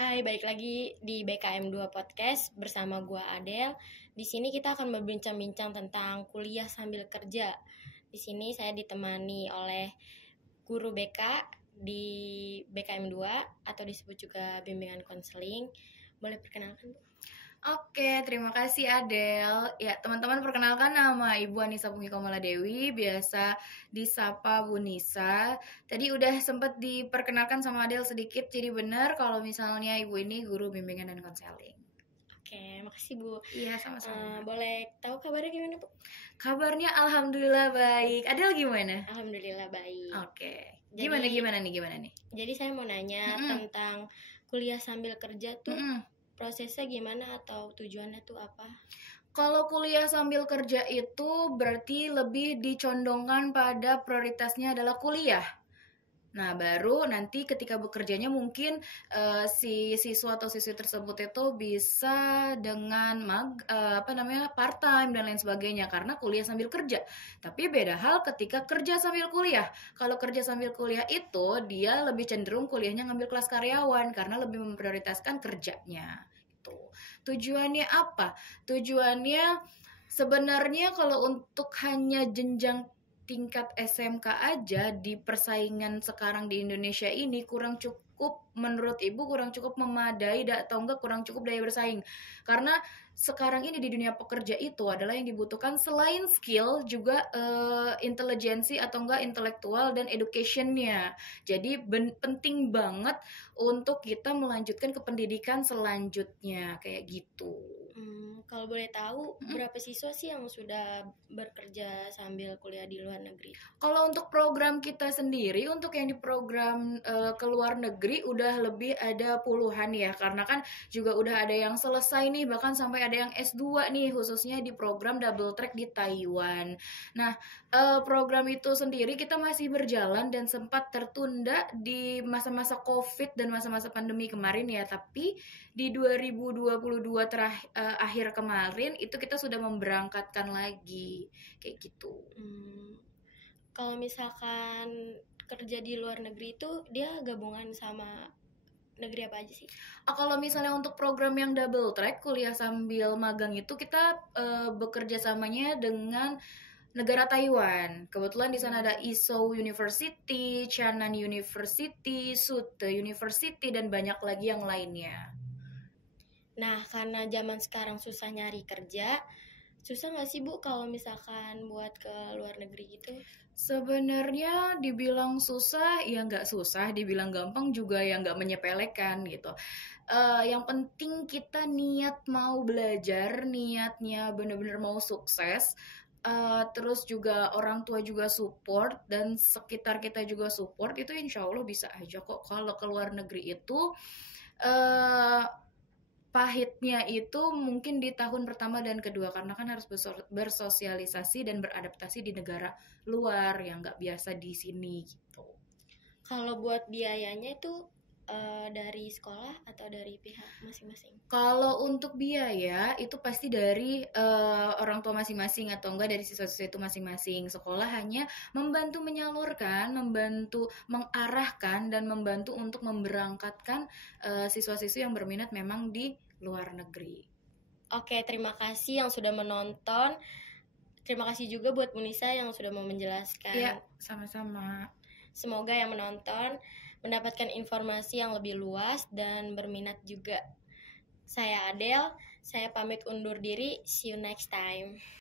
Hai, balik lagi di BKM 2 Podcast bersama gua Adel. Di sini kita akan berbincang-bincang tentang kuliah sambil kerja. Di sini saya ditemani oleh guru BK di BKM 2 atau disebut juga bimbingan konseling. Boleh perkenalkan, Bu? Oke, terima kasih Adel. Ya, teman-teman perkenalkan nama Ibu Anissa Punggi Komala Dewi, biasa disapa Bu Nisa. Tadi udah sempat diperkenalkan sama Adel sedikit, jadi benar kalau misalnya Ibu ini guru bimbingan dan konseling. Oke, makasih Bu. Iya, sama-sama. Boleh tahu kabarnya gimana, Bu? Kabarnya alhamdulillah baik. Adel gimana? Alhamdulillah baik. Oke. Gimana nih? Jadi saya mau nanya tentang kuliah sambil kerja tuh. Prosesnya gimana atau tujuannya tuh apa? Kalau kuliah sambil kerja itu berarti lebih dicondongkan pada prioritasnya adalah kuliah. Nah, baru nanti ketika bekerjanya mungkin si siswa atau siswi tersebut itu bisa dengan part time dan lain sebagainya karena kuliah sambil kerja. Tapi beda hal ketika kerja sambil kuliah. Kalau kerja sambil kuliah itu dia lebih cenderung kuliahnya ngambil kelas karyawan karena lebih memprioritaskan kerjanya. Tujuannya apa? Tujuannya sebenarnya kalau untuk hanya jenjang tingkat SMK aja di persaingan sekarang di Indonesia ini kurang cukup, menurut Ibu kurang cukup memadai atau enggak kurang cukup daya bersaing. Karena sekarang ini di dunia pekerja itu adalah yang dibutuhkan selain skill juga intelijensi atau enggak intelektual dan educationnya. Jadi penting banget untuk kita melanjutkan ke pendidikan selanjutnya kayak gitu. Kalau boleh tahu, berapa siswa sih yang sudah bekerja sambil kuliah di luar negeri? Kalau untuk program kita sendiri, untuk yang di program ke luar negeri udah lebih ada puluhan ya, karena kan juga udah ada yang selesai nih, bahkan sampai ada yang S2 nih, khususnya di program double track di Taiwan. Nah, program itu sendiri kita masih berjalan dan sempat tertunda di masa-masa COVID dan masa-masa pandemi kemarin ya, tapi di 2022 akhir kemarin itu kita sudah memberangkatkan lagi kayak gitu. Kalau misalkan kerja di luar negeri itu dia gabungan sama negeri apa aja sih? Kalau misalnya untuk program yang double track kuliah sambil magang itu kita bekerja samanya dengan negara Taiwan. Kebetulan di sana ada Isou University, Chanan University, Sute University dan banyak lagi yang lainnya. Nah, karena zaman sekarang susah nyari kerja, susah nggak sih Bu kalau misalkan buat ke luar negeri gitu? Sebenarnya dibilang susah ya nggak susah, dibilang gampang juga ya nggak menyepelekan gitu. Yang penting kita niat mau belajar, niatnya bener-bener mau sukses. Terus juga orang tua juga support dan sekitar kita juga support, itu insya Allah bisa aja kok. Kalau ke luar negeri itu pahitnya itu mungkin di tahun pertama dan kedua karena kan harus bersosialisasi dan beradaptasi di negara luar yang nggak biasa di sini gitu. Kalau buat biayanya itu dari sekolah atau dari pihak masing-masing? Kalau untuk biaya itu pasti dari orang tua masing-masing atau enggak dari siswa-siswa itu masing-masing. Sekolah hanya membantu menyalurkan, membantu mengarahkan dan membantu untuk memberangkatkan siswa-siswi yang berminat memang di luar negeri. Oke, terima kasih yang sudah menonton. Terima kasih juga buat Bu Nisa yang sudah mau menjelaskan. Iya, sama-sama. Semoga yang menonton mendapatkan informasi yang lebih luas dan berminat juga. Saya Adel, saya pamit undur diri. See you next time.